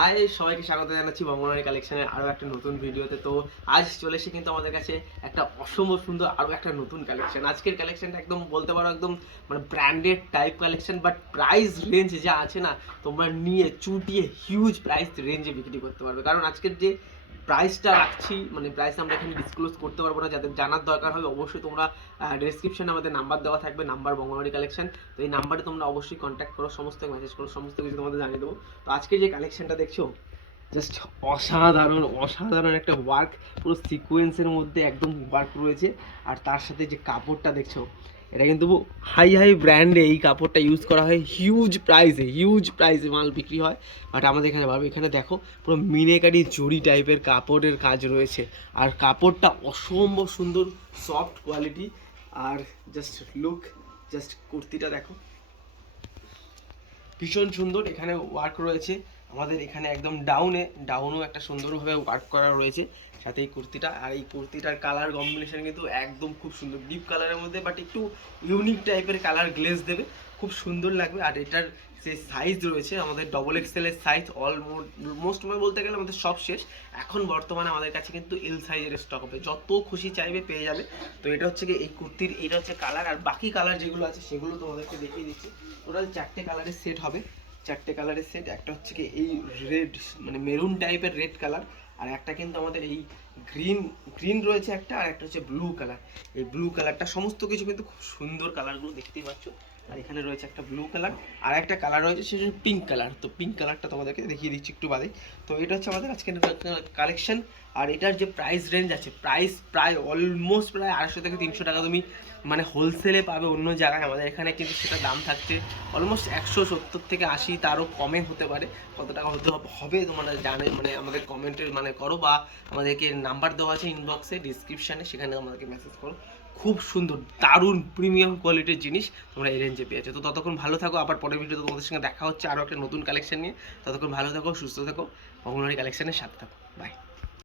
High, সবাইকে স্বাগত জানাচ্ছি বঙ্গনারী কালেকশনের আরও একটা নতুন ভিডিওতে। তো আজ চলে এসে কিন্তু আমাদের কাছে একটা অসম্ভব সুন্দর আরও একটা নতুন কালেকশন। আজকের কালেকশনটা একদম বলতে পারো একদম মানে branded type collection, but price range যা আছে না, তোমরা নিয়ে চুটিয়ে হিউজ প্রাইস রেঞ্জে বিক্রি করতে পারবে। কারণ আজকের যে প্রাইসটা রাখছি, মানে প্রাইস আমরা এখানে ডিসক্লোজ করতে পারবো না। যাদের জানার দরকার হবে অবশ্যই তোমরা ডেসক্রিপশনে আমাদের নাম্বার দেওয়া থাকবে, নাম্বার বঙ্গনারী কালেকশন। তো এই নাম্বারে তোমরা অবশ্যই কন্ট্যাক্ট করো, সমস্ত মেসেজ করো, সমস্ত কিছু তোমাদের জানিয়ে দেবো। তো আজকে যে কালেকশনটা দেখছো, জাস্ট অসাধারণ অসাধারণ একটা ওয়ার্ক, পুরো সিকোয়েন্সের মধ্যে একদম ওয়ার্ক রয়েছে। আর তার সাথে যে কাপড়টা দেখছো, এটা কিন্তু হাই হাই ব্র্যান্ডে এই কাপড়টা ইউজ করা হয়, হিউজ প্রাইসে মাল বিক্রি হয়। বাট আমাদের এখানে পাবে, এখানে দেখো পুরো মিনেকারি জরি টাইপের কাপড়ের কাজ রয়েছে। আর কাপড়টা অসম্ভব সুন্দর, সফট কোয়ালিটি। আর জাস্ট কুর্তিটা দেখো, ভীষণ সুন্দর। এখানে ওয়ার্ক রয়েছে আমাদের এখানে একদম ডাউনও একটা সুন্দরভাবে ওয়ার্ক করা রয়েছে সাথে এই কুর্তিটা। আর এই কুর্তিটার কালার কম্বিনেশন কিন্তু একদম খুব সুন্দর, ডিপ কালারের মধ্যে, বাট একটু ইউনিক টাইপের কালার গ্লেজ দেবে, খুব সুন্দর লাগবে। আর এটার যে সাইজ রয়েছে আমাদের XXL এর সাইজ, অলমোস্ট মানে বলতে গেলে আমাদের সব শেষ। এখন বর্তমানে আমাদের কাছে কিন্তু এল সাইজের স্টক হবে, যত খুশি চাইবে পেয়ে যাবে। তো এটা হচ্ছে কি এই কুর্তির, এটা হচ্ছে কালার। আর বাকি কালার যেগুলো আছে সেগুলো তোমাদেরকে দেখিয়ে দিচ্ছি। টোটাল 4টে কালারের সেট হবে, 4টে কালারের সেট। একটা হচ্ছে কি এই রেড, মানে মেরুন টাইপের রেড কালার। আর একটা কিন্তু আমাদের এই গ্রিন রয়েছে একটা, আর একটা হচ্ছে ব্লু কালার। এই ব্লু কালারটা, সমস্ত কিছু কিন্তু খুব সুন্দর কালারগুলো দেখতেই পাচ্ছ। আর এখানে রয়েছে একটা ব্লু কালার, আর একটা কালার রয়েছে সেটা হচ্ছে পিঙ্ক কালার। তো পিঙ্ক কালারটা তোমাদেরকে দেখিয়ে দিচ্ছি একটু বাদে। তো এটা হচ্ছে আমাদের আজকের কালেকশন। আর এটার যে প্রাইস রেঞ্জ আছে, প্রাইস প্রায় অলমোস্ট প্রায় 250 থেকে 300 টাকা তুমি মানে হোলসেলে পাবে অন্য জায়গায়। আমাদের এখানে কিন্তু সেটা দাম থাকছে অলমোস্ট 170 থেকে 80, তারও কমে হতে পারে। কত টাকা হতে হবে তোমরা জানে, মানে আমাদের কমেন্টের মানে করো, বা আমাদেরকে নাম্বার দেওয়া আছে ইনবক্সে, ডিসক্রিপশানে, সেখানে আমাদেরকে মেসেজ করো। খুব সুন্দর দারুণ প্রিমিয়াম কোয়ালিটির জিনিস তোমরা এই রেঞ্জে পেয়েছো। তো ততক্ষণ ভালো থাকো, আবার পরের ভিডিওতে তোমাদের সঙ্গে দেখা হচ্ছে আরও একটা নতুন কালেকশন নিয়ে। ততক্ষণ ভালো থাকো, সুস্থ থাকো, বঙ্গনারী কালেকশনের সাথে থাকো। বাই।